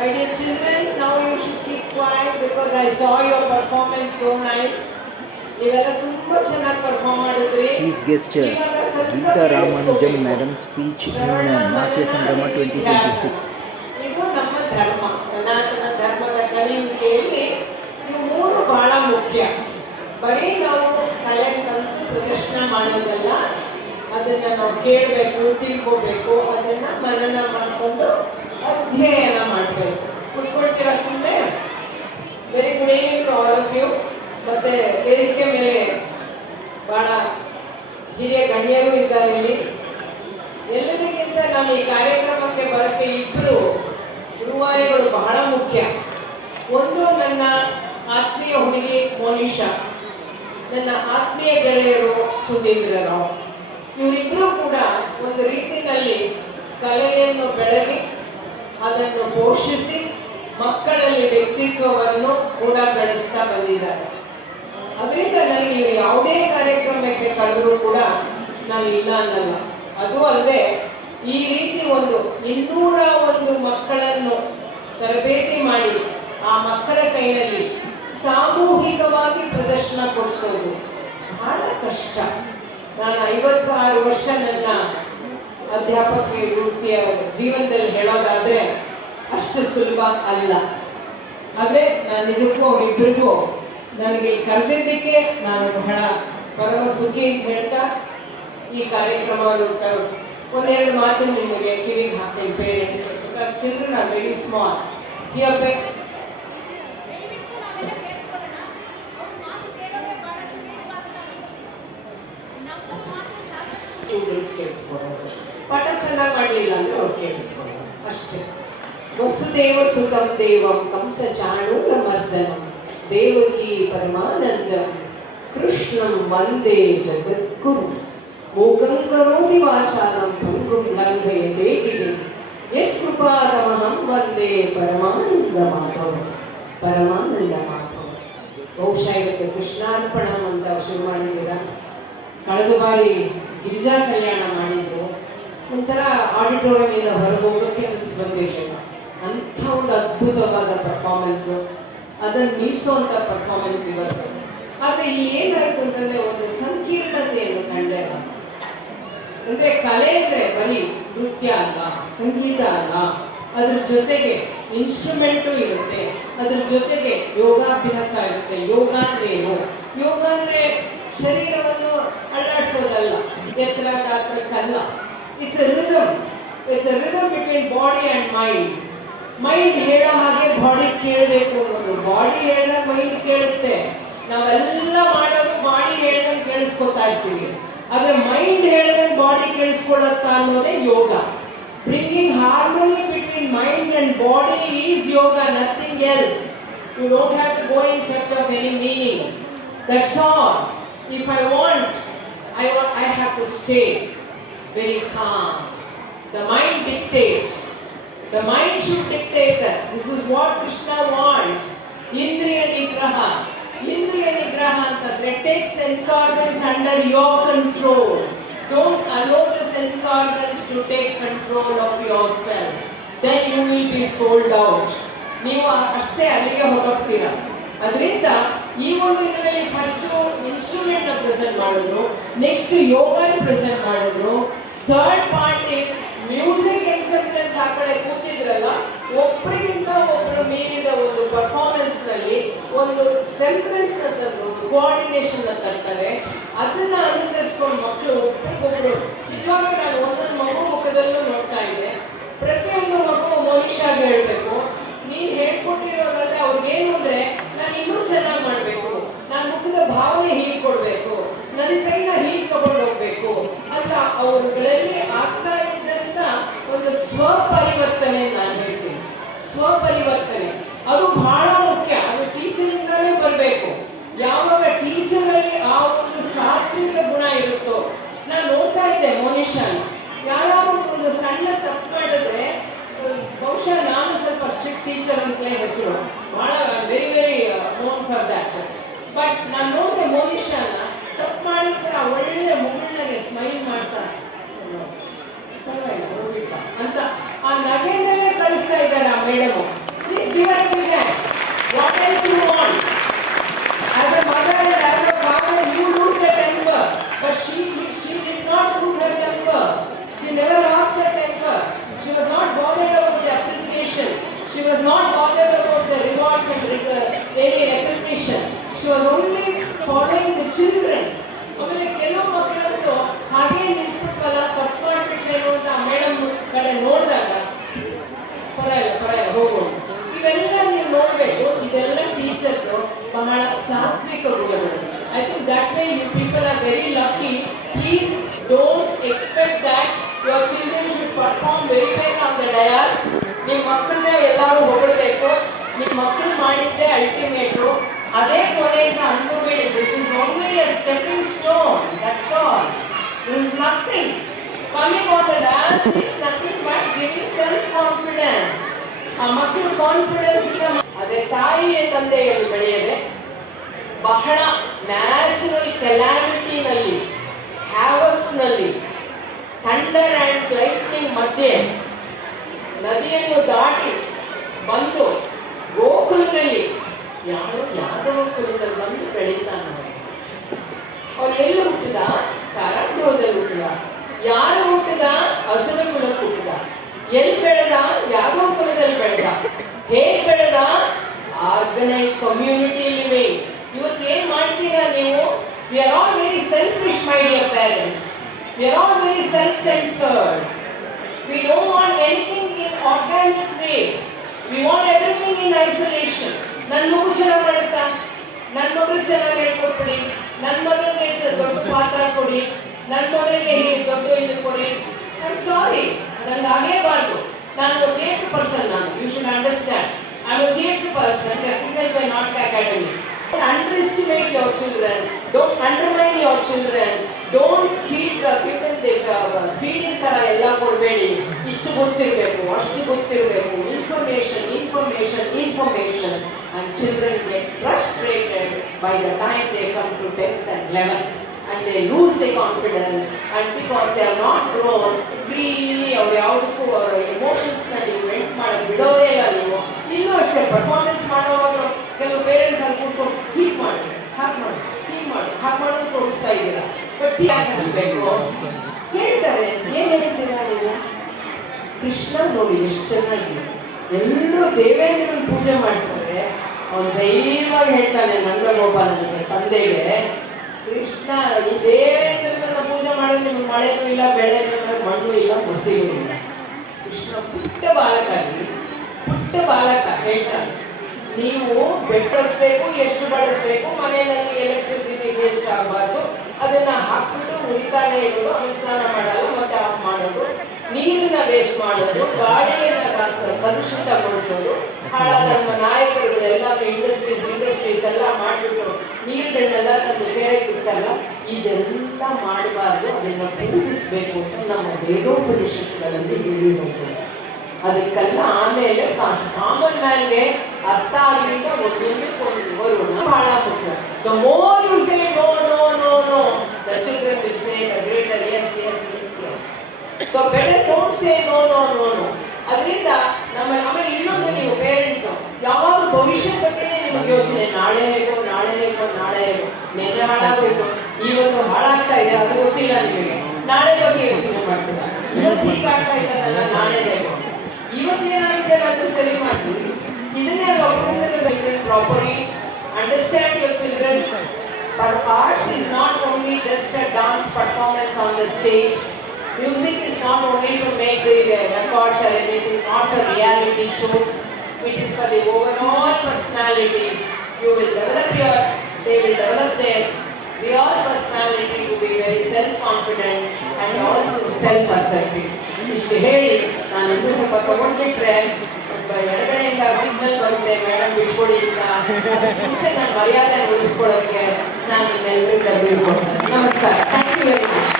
My dear children, now you should keep quiet because I saw your performance so nice. ನೀವೆಲ್ಲ ತುಂಬಾ ಚೆನ್ನಾಗಿ perform ಮಾಡಿದ್ರಿ. Chief guest Geeta Ramanujam Madam speech in Natya Sangama 2026. ಇದು ನಮ್ಮ ಧರ್ಮ, ಸನಾತನ ಧರ್ಮದ ಕಲಿಕೆಯಲ್ಲಿ ಇವು ಮೂರು ಬಹಳ ಮುಖ್ಯ. ಬರೀ ನಾವು ಕಲೆ ಕಲಿತು ಪ್ರದರ್ಶನ ಮಾಡೋದಲ್ಲ, ಅದನ್ನ ನಾವು ಕೇಳಬೇಕು, ತಿಳ್ಕೋಬೇಕು, ಅದನ್ನ ಮನನ ಮಾಡಿಕೊಂಡು ಅಧ್ಯಯನ ಮಾಡಬೇಕು. ಕೂತ್ಕೊಳ್ತೀರಾ ಸುಮ್ಮನೆ? Very good evening to all of you. ಮತ್ತೆ ವೇದಿಕೆ ಮೇಲೆ ಬಹಳ ಹಿರಿಯ ಗಣ್ಯರು ಇದ್ದಾರೆ ಇಲ್ಲಿ. ಎಲ್ಲದಕ್ಕಿಂತ ನಾನು ಈ ಕಾರ್ಯಕ್ರಮಕ್ಕೆ ಬರೋಕ್ಕೆ ಇಬ್ಬರು ರೂವಾರಿಗಳು ಬಹಳ ಮುಖ್ಯ. ಒಂದು ನನ್ನ ಆತ್ಮೀಯ ಹುಡುಗಿ ಮೋನಿಶಾ, ನನ್ನ ಆತ್ಮೀಯ ಗೆಳೆಯರು ಸುಧೀಂದ್ರ ರಾವ್. ಇವರಿಬ್ಬರು ಕೂಡ ಒಂದು ರೀತಿಯಲ್ಲಿ ಕಲೆಯನ್ನು ಬೆಳಗಿ ಅದನ್ನು ಪೋಷಿಸಿ ಮಕ್ಕಳಲ್ಲಿ ವ್ಯಕ್ತಿತ್ವವನ್ನು ಕೂಡ ಬೆಳೆಸ್ತಾ ಬಂದಿದ್ದಾರೆ. ಅದರಿಂದ ನನಗೆ ಇವರು ಯಾವುದೇ ಕಾರ್ಯಕ್ರಮಕ್ಕೆ ಕರೆದರೂ ಕೂಡ ನಾನು ಇಲ್ಲ ಅನ್ನಲ್ಲ. ಅದು ಅಲ್ಲದೆ ಈ ರೀತಿ ಒಂದು 201 ಮಕ್ಕಳನ್ನು ತರಬೇತಿ ಮಾಡಿ ಆ ಮಕ್ಕಳ ಕೈಯಲ್ಲಿ ಸಾಮೂಹಿಕವಾಗಿ ಪ್ರದರ್ಶನ ಕೊಡಿಸೋದು ಬಹಳ ಕಷ್ಟ. ನಾನು 56 ವರ್ಷ ನನ್ನ ಅಧ್ಯಾಪಕ ವೃತ್ತಿಯ ಜೀವನದಲ್ಲಿ ಹೇಳೋದಾದರೆ ಅಷ್ಟು ಸುಲಭ ಅಲ್ಲ. ಆದರೆ ನಾನು ನಿಜಕ್ಕೂ ಅವರಿಬ್ಬರಿಗೂ ನನಗೆ ಕರೆದಿದ್ದಕ್ಕೆ ನಾನು ಬಹಳ ಪರಮ ಸುಖಿ ಅಂತ ಹೇಳ್ತಾ ಈ ಕಾರ್ಯಕ್ರಮವನ್ನು ಒಂದೆರಡು ಮಾತು ನಿಮಗೆ ಕಿವಿಗೆ ಹಾಕ್ತೀನಿ. Parents, children are very small. Students ಕೇಳಿಸ್ಕೊಡೋದು, ಪಾಠ ಚೆನ್ನಾಗಿ ಮಾಡಲಿಲ್ಲ ಅಂದರೆ ಅವ್ರು ಕೇಳಿಸ್ಕೊಡೋದು ಅಷ್ಟೇ. ವಸುದೇವ ಸುತಂ ದೇವಂ ಕಂಸ ಚಾಣೂರ ಮರ್ದನಂ ದೇವಕಿ ಪರಮಾನಂದಂ ಕೃಷ್ಣಂ ವಂದೇ ಜಗದ್ಗುರು ಮೂಕಂ ಕರೋತಿ ವಾಚಾಲಂ ಭಂಗುಂ ಲಂಘಯತೆ ಗಿರಿಂ ಯತ್ಕೃಪಾದಮಹಂ ವಂದೇ ಪರಮಾನಂದ ಮಾಧವ ಪರಮಾನಂದ ಮಾಧವ. ಬಹುಶಃ ಇದಕ್ಕೆ ಕೃಷ್ಣಾರ್ಪಣಂ ಅಂತ ಶುರು ಮಾಡಿದ್ದೀರ. ಕಳೆದ ಬಾರಿ ಗಿರಿಜಾ ಕಲ್ಯಾಣ ಮಾಡಿದ್ರು, ಒಂಥರ ಆಡಿಟೋರಿಯಮಿಂದ ಹೊರಗೆ ಹೋಗೋಕ್ಕೆ ಅನಿಸಿ ಬಂದಿರಲಿಲ್ಲ. ಅಂಥ ಒಂದು ಅದ್ಭುತವಾದ ಪರ್ಫಾರ್ಮೆನ್ಸು, ಅದನ್ನು ಮೀರಿಸುವಂಥ ಪರ್ಫಾರ್ಮೆನ್ಸ್ ಇವತ್ತು. ಆದರೆ ಇಲ್ಲಿ ಏನಾಯಿತು ಅಂತಂದರೆ ಒಂದು ಸಂಕೀರ್ಣತೆಯನ್ನು ಕಂಡೆ. ಅಂದರೆ ಕಲೆ ಅಂದರೆ ಬರೀ ನೃತ್ಯ ಅಲ್ಲ, ಸಂಗೀತ ಅಲ್ಲ, ಅದ್ರ ಜೊತೆಗೆ ಇನ್ಸ್ಟ್ರೂಮೆಂಟು ಇರುತ್ತೆ, ಅದ್ರ ಜೊತೆಗೆ ಯೋಗಾಭ್ಯಾಸ ಇರುತ್ತೆ. ಯೋಗ ಅಂದರೆ ಏನು? ಯೋಗ ಅಂದರೆ ಶರೀರವನ್ನು ಅಲ್ಲಾಡಿಸೋದಲ್ಲ, ಎತ್ತರ ಗಾತ್ರಕ್ಕಲ್ಲ. It's a rhythm. It's a rhythm between body and mind. Mind ಹೇಳೋ ಹಾಗೆ ಬಾಡಿ ಕೇಳಬೇಕು ಅನ್ನೋದು. ಬಾಡಿ ಹೇಳ್ದಾಗ ಮೈಂಡ್ ಕೇಳುತ್ತೆ. ನಾವೆಲ್ಲ ಮಾಡೋದು ಬಾಡಿ ಹೇಳ್ದಂಗೆ ಕೇಳಿಸ್ಕೊತಾ ಇರ್ತೀವಿ, ಆದರೆ ಮೈಂಡ್ ಹೇಳ್ದಂಗೆ ಬಾಡಿ ಕೇಳಿಸ್ಕೊಳ್ಳುತ್ತಾ ಅನ್ನೋದೇ yoga. Bringing harmony between mind and body is yoga, nothing else. You don't have to go in search of any meaning. That's all. If I want, I have to stay very calm. The mind dictates. The mind should dictate us. This is what Krishna wants. Indriya Nigraha. Indriya Nigraha antandre take sense organs under your control. Don't allow the sense organs to take control of yourself. Then you will be sold out. ನೀವು ಅಷ್ಟೇ ಅಲ್ಲಿಗೆ ಹೊರಟೋಗ್ತೀರ. ಅದರಿಂದ ಈ ಒಂದು ಇದರಲ್ಲಿ first ಇನ್ಸ್ಟ್ರೂಮೆಂಟ್ನ present ಮಾಡಿದ್ರು, next ಯೋಗನ present ಮಾಡಿದ್ರು. Third part is music acceptance. ಆ ಕಡೆ ಕೂತಿದ್ರಲ್ಲ, ಒಬ್ಬರಿಗಿಂತ ಒಬ್ಬರು ಮೀರಿದ ಒಂದು ಪರ್ಫಾರ್ಮೆನ್ಸ್ನಲ್ಲಿ ಒಂದು ಸೆಂಟೆನ್ಸ್ ಅಂತಂದ್ರೆ ಒಂದು ಕೋಆರ್ಡಿನೇಷನ್ ತರ್ತಾರೆ. ಅದನ್ನ ಅನುಸರಿಸ್ಕೊಂಡು ಮಕ್ಕಳು ಒಬ್ಬರಿಗೊಬ್ಬರು ನಿಜವಾಗ್ಲೂ ನಾನು ಒಂದೊಂದು ಮಗು ಮುಖದಲ್ಲೂ ನೋಡ್ತಾ ಇದ್ದೆ. ಪ್ರತಿಯೊಂದು ಮಗು ಮೋನಿಶಾಗೆ ಹೇಳಬೇಕು, ನೀನು ಹೇಳ್ಕೊಟ್ಟಿರೋದಂದ್ರೆ ಅವ್ರಿಗೇನು ಅಂದರೆ ನಾನು ಇನ್ನೂ ಚೆನ್ನಾಗಿ ಮಾಡಬೇಕು, ನನ್ನ ಮುಖದ ಭಾವನೆ ಹೀಗೆ ಕೊಡಬೇಕು, ನನ್ನ ಕೈನ ಹೀಗೆ ತಗೊಂಡು ಹೋಗ್ಬೇಕು ಅಂತ ಅವರುಗಳಲ್ಲಿ ಆಗ್ತಾ ಇದ್ದಂಥ ಒಂದು ಸ್ವಪರಿವರ್ತನೆ ನಾನು ಹೇಳ್ತೀನಿ. ಸ್ವಪರಿವರ್ತನೆ ಅದು ಬಹಳ ಮುಖ್ಯ. ಅದು ಟೀಚರಿಂದಲೇ ಬರಬೇಕು. ಯಾವಾಗ ಟೀಚರಲ್ಲಿ ಆ ಒಂದು ಸಾತ್ವಿಕ ಗುಣ ಇರುತ್ತೋ. ನಾನು ನೋಡ್ತಾ ಇದ್ದೆ ಮೋನಿಶಾನ, ಯಾರಾದ್ರೂ ಒಂದು ಸಣ್ಣ ತಪ್ಪು ಮಾಡಿದ್ರೆ, ಬಹುಶಃ ನಾನು ಸ್ವಲ್ಪ ಸ್ಟ್ರಿಕ್ಟ್ ಟೀಚರ್ ಅಂತಲೇ ಹೆಸರು, ಭಾಳ very very known for that. But ನಾನು ನೋಡಿದೆ ಮೋನಿಶಾನ ತಪ್ಪು ಮಾಡಿದ್ರೆ ಒಳ್ಳೆ ಮುಗುಳ್ನಗೆ ಸ್ಮೈಲ್ ಮಾಡ್ತಾ ಅಂತ ಆ ನಗೆನಲ್ಲೇ ಕಳಿಸ್ತಾ ಇದ್ದಾರೆ ಆ ಮೇಡಮು. ಹೋಗೋಣ. ಇವೆಲ್ಲ ನೀವು ನೋಡಬೇಕು. ಇದೆಲ್ಲ ಟೀಚರ್ದು ಬಹಳ ಸಾತ್ವಿಕ ಗುಣಗಳು. I think that way you people are very lucky. Please don't expect that your children should perform very well on the dais. ನಿಮ್ಮ ಮಕ್ಕಳನ್ನೇ ಎಲ್ಲರೂ ಹೊಗಳ್ಬೇಕು, ನಿಮ್ಮ ಮಕ್ಕಳು ಮಾಡಿದ್ದೆ ಅಲ್ಟಿಮೇಟು, ಅದೇ ಕೊನೆ ಅಂತ ಅನ್ಕೋಬೇಡಿ. This is only a stepping stone, that's all. This is nothing. Coming on the dance is nothing but giving self-confidence. ಆ ಮಕ್ಕಳು ಕಾನ್ಫಿಡೆನ್ಸ್ ಇಂದ ಅದೇ ತಾಯಿಯ ತಂದೆಯಲ್ಲಿ ಬೆಳೆಯದೆ ಬಹಳ ನ್ಯಾಚುರಲ್ ಕೆಲಾಮಿಟಿನಲ್ಲಿ, ಹ್ಯಾವಕ್ಸ್ನಲ್ಲಿ, ಥಂಡರ್ ಆ್ಯಂಡ್ ಲೈಟ್ನಿಂಗ್ ಮಧ್ಯೆ ನದಿಯನ್ನು ದಾಟಿ ಬಂದು ಗೋಕುಲದಲ್ಲಿ ಯಾದವ ಕುಲದಲ್ಲಿ ಬಂದು ಬೆಳೀತಾನೆ. ಅವನು ಎಲ್ಲಿ ಹುಟ್ಟಿದ? ಕಾರಾಗೃಹದಲ್ಲಿ ಹುಟ್ಟಿದ. ಯಾರು ಹುಟ್ಟಿದ? ಅಸುರ ಕುಲಕ್ಕೆ ಹುಟ್ಟಿದ. ಎಲ್ಲಿ ಬೆಳೆದ? ಯಾದವ ಕುಲದಲ್ಲಿ ಬೆಳೆದ. ಹೇಗೆ ಬೆಳೆದ? Organise community living. ಇವತ್ತು ಏನ್ ಮಾಡ್ತೀರಾ ನೀವು? We are all very selfish my dear parents. We are all very self centred. We don't want anything in organic way. We want everything in isolation. ನನ್ನ ಮಗು ಚೆನ್ನಾಗಿ ಮಾಡುತ್ತಾ? ನನ್ನ ಮಗಳು ಚೆನ್ನಾಗಿ ಹೇಳ್ಕೊಟ್ಬಿಡಿ. ನನ್ನ ಮಗಳಿಗೆ ದೊಡ್ಡ ಪಾತ್ರ ಕೊಡಿ, ನನ್ನ ಮಗಳಿಗೆ ದೊಡ್ಡ ಇದು ಕೊಡಿ. ಐ ಆಮ್ ಸಾರಿ, ಅದನ್ನು ಆಗಲೇಬಾರ್ದು. ನಾನು theatre person. You should understand. I am a theatre person recognised by Nataka academy. Underestimate your children. Don't undermine your children. Don't feed feeding ತರ ಎಲ್ಲ ಕೊಡಬೇಡಿ. ಇಷ್ಟು ಗೊತ್ತಿರಬೇಕು, ಅಷ್ಟು ಗೊತ್ತಿರಬೇಕು. Information. And children get frustrated by the time they come to 10th and 11th. And they lose their confidence, and because they are not grown freely, ಅವ್ರು ಯಾವುದಕ್ಕೂ ಅವರ ಎಮೋಷನ್ಸ್ನಲ್ಲಿ ವೆಂಟ್ ಮಾಡೋದು ಬಿಡೋದೇ ಇಲ್ಲ. ನೀವು ಇನ್ನೂ ಅಷ್ಟೇ ಪರ್ಫಾರ್ಮೆನ್ಸ್ ಮಾಡುವಾಗ ಕೆಲವು ಪೇರೆಂಟ್ಸ್ ಅಲ್ಲಿ ಕೂತ್ಕೊಂಡು ಹೀಗೆ ಮಾಡಿ, ಹಾಗೆ ಮಾಡಿ, ಹೀಗೆ ಮಾಡಿ, ಹಾಗೆ ಮಾಡೋದು ತೋರಿಸ್ತಾ ಇದ್ದೀರಾ. ಬಟ್ ಯಾಕೆ ಹಚ್ಚಬೇಕು ಹೇಳ್ತಾರೆ. ಏನು ಹೇಳ್ತೀರಾ ನೀವು? ಕೃಷ್ಣ ನೋಡಿ ಎಷ್ಟು ಚೆನ್ನಾಗಿದೆ. ಎಲ್ಲರೂ ದೇವೇಂದ್ರನ ಪೂಜೆ ಮಾಡ್ತಾರೆ. ಅವನು ಧೈರ್ಯವಾಗಿ ಹೇಳ್ತಾನೆ ನಂದಗೋಪಾಲನಿಗೆ, ತಂದೆಗೆ, ಕೃಷ್ಣ ಈ ದೇವೇಂದ್ರನ ಪೂಜೆ ಮಾಡೋದು ನಿಮ್ಗೆ ಮಳೆನೂ ಇಲ್ಲ, ಬೆಳೆನೂ ಇಲ್ಲ, ಮಣ್ಣು ಇಲ್ಲ, ಮಸಿಗೂ ಇಲ್ಲ. ಕೃಷ್ಣ ಪುಟ್ಟ ಬಾಲಕ ಹೇಳ್ತಾನೆ, ನೀವು ಬೆಟ್ಟಿಸ್ಬೇಕು, ಎಷ್ಟು ಬಳಸಬೇಕು, ಮನೆಯಲ್ಲಿ ಎಲೆಕ್ಟ್ರಿಸಿಟಿ ವೇಸ್ಟ್ ಆಗಬಾರ್ದು, ಅದನ್ನ ಹಾಕ್ಬಿಟ್ಟು ಉರಿತಾನೆ ಇರೋದು, ಆಮೇಲೆ ಸ್ನಾನ ಮಾಡಲ್ಲ, ಮತ್ತೆ ಆಫ್ ಮಾಡೋದು, ನೀರನ್ನ ವೇಸ್ಟ್ ಮಾಡೋದು, ಗಾಳಿಯನ್ನ ಕಲುಷಿತಗೊಳಿಸೋದು, ಹಾಳಾದ ನಮ್ಮ ನಾಯಕರು ಎಲ್ಲ ಇಂಡಸ್ಟ್ರೀಸ್ ಎಲ್ಲ ಮಾಡಿಬಿಟ್ಟು ನೀರುಗಳನ್ನೆಲ್ಲ ತಂದು ಬೇರೆ ಬಿಡ್ತಾರಲ್ಲ, ಇದೆಲ್ಲ ಮಾಡಬಾರ್ದು, ಅದನ್ನ ಪೂಜಿಸ್ಬೇಕು ಅಂತ ನಮ್ಮ ವೇದೋಪನಿಷತ್ತುಗಳಲ್ಲಿ ಹೇಳಿರೋದು. ಅದಕ್ಕೆಲ್ಲ ಆಮೇಲೆ ಕಾಮನ್ ಮ್ಯಾನ್ಗೆ ಅರ್ಥ ಆಗಲಿಂದ ಒಂದೊಂದಕ್ಕೊಂದು ಬರೋಣ ಬಹಳ ಮುಖ್ಯ. The more you say no, the children will say the greater yes. So better don't say no. ಅದರಿಂದ ನಮ್ಮ ಆಮೇಲೆ ಇನ್ನೊಂದು, ನೀವು ಪೇರೆಂಟ್ಸ್ ಯಾವಾಗ ಭವಿಷ್ಯದ ಬಗ್ಗೆನೇ ನಿಮ್ಗೆ ಯೋಚನೆ, ನಾಳೆ ಹೇಗೋ, ನೆನ್ನೆ ಹಾಳಾಗೋಯ್ತು, ಇವತ್ತು ಹಾಳಾಗ್ತಾ ಇದೆ, ಅದು ಗೊತ್ತಿಲ್ಲ ನಿಮಗೆ, ನಾಳೆ ಬಗ್ಗೆ ಯೋಚನೆ ಮಾಡ್ತೀರಾ. ಇವತ್ತು ಹೀಗಾಗ್ತಾ ಇದ್ದಲ್ಲ, ನಾಳೆ ಹೇಗೋ, ಇವತ್ತೇನಾಗಿದೆ ಅದನ್ನು ಸರಿ ಮಾಡ್ತೀವಿ. ಇದನ್ನೇ properly understand your children. Arts is not only just a dance performance on the stage. Music is not only to make the records or anything, not for reality shows. It is for the overall personality. They will develop their real personality to be very self-confident and also self-assertive. ಇಷ್ಟು ಹೇಳಿ ನಾನು ಇನ್ನೂ ಸ್ವಲ್ಪ ತಗೊಂಡ್ಬಿಟ್ರೆ ಎಡಗಡೆಯಿಂದ signal ಬರುತ್ತೆ, madam ಬಿಟ್ಕೊಡಿ ಅಂತ. ಮುಂಚೆ ನಾನು ಮರ್ಯಾದೆ ಉಳಿಸ್ಕೊಳ್ಳೋಕ್ಕೆ ನಾನು ನಿಮ್ಮೆಲ್ಲರಿಂದ ಬೀಳ್ಕೊಡ್ತೇನೆ. ನಮಸ್ಕಾರ. Thank you very much.